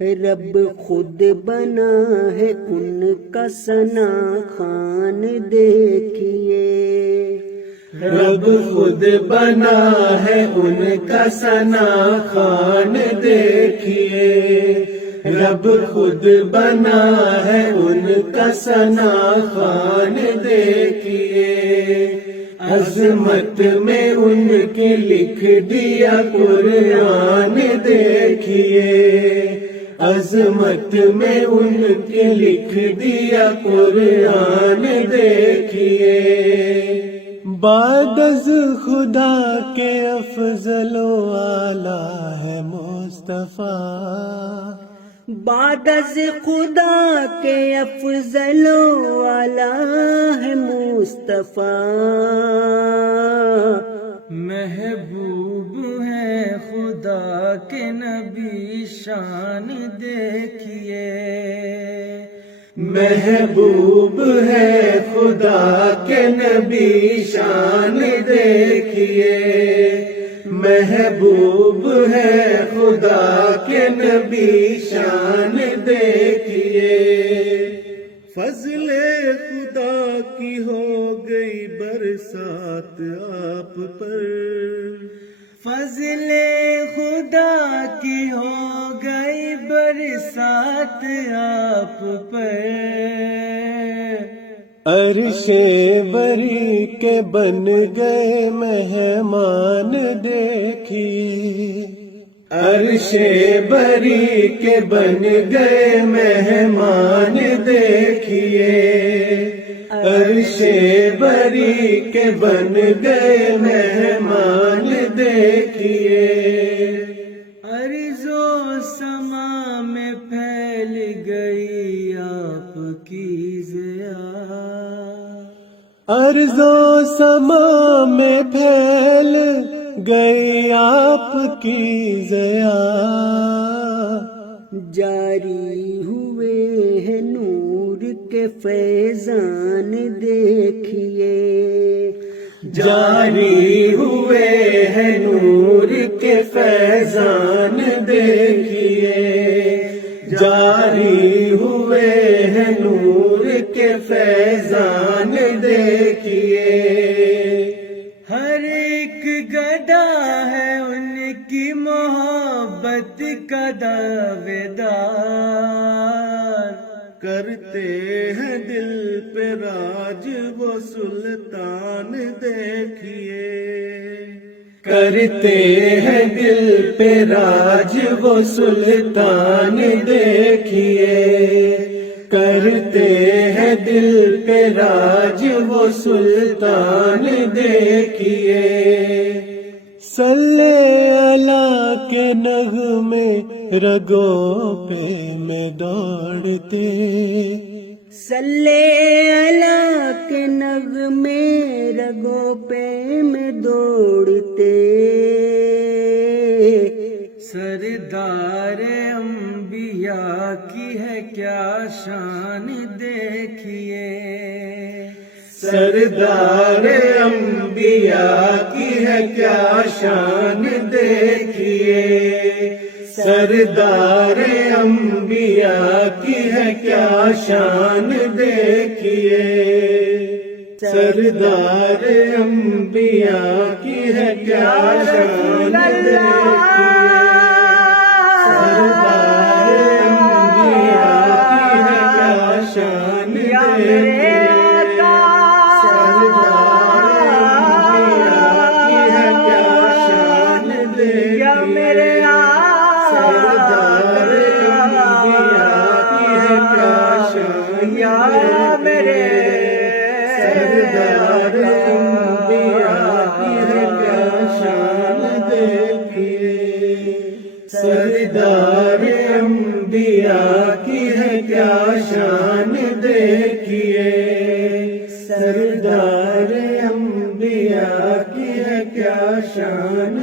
رب خود بنا ہے ان کا ثنا خوان دیکھیے، رب خود بنا ہے ان کا ثنا خوان دیکھیے، رب خود بنا ہے ان کا ثنا خوان دیکھیے، عظمت میں ان کی لکھ دیا قرآن دیکھیے، عظمت میں ان کی لکھ دیا قرآن دیکھیے، بعد از خدا کے افضل و اعلیٰ ہے مصطفیٰ، بعد از خدا کے افضل و اعلیٰ ہے مصطفیٰ، محبوب ہے خدا کے نبی شان دیکھیے، محبوب ہے خدا کے نبی شان دیکھیے، محبوب ہے خدا کے نبی شان دیکھیے، فضل خدا کی ہو گئی برسات آپ پر، فضل خدا کی ہو گئی برسات آپ پر، عرش بری کے بن گئے مہمان دیکھیے، عرش بری کے بن گئے مہمان دیکھیے، عرش بری کے بن گئے مہمان دیکھیے، ارض و سما میں پھیل گئی آپ کی ضیا، ارض و سما میں پھیل گئی آپ کی ضیا، جاری ہوئے ہیں نور کے فیضان دیکھیے، جاری ہوئے ہیں نور کے فیضان دیکھیے، جاری ہوئے ہیں نور کے فیضان دیکھیے، ہر ایک گدا ہے ان کی محبت کا دعوے دار، کرتے ہیں دل پہ راج وہ سلطان دیکھیے، کرتے ہیں دل پہ راج وہ سلطان دیکھیے، کرتے ہیں دل پہ راج وہ سلطان دیکھیے، صلی اللہ کے نغمے رگوں پہ میں دوڑتے، صلی اللہ کے نغمے رگوں پہ میں دوڑتے، سردار انبیاء کی ہے کیا شان دیکھیے، سردار انبیاء کی ہے کیا شان دیکھیے، سردار انبیاء کی ہے کیا شان دیکھیے، سردار انبیاء کی ہے کیا شان دیکھیے، سردار انبیاء کی ہے کیا شان دیکھیے، سردار انبیاء کی ہے کیا شان دیکھیے، سردار انبیاء کی ہے کیا شان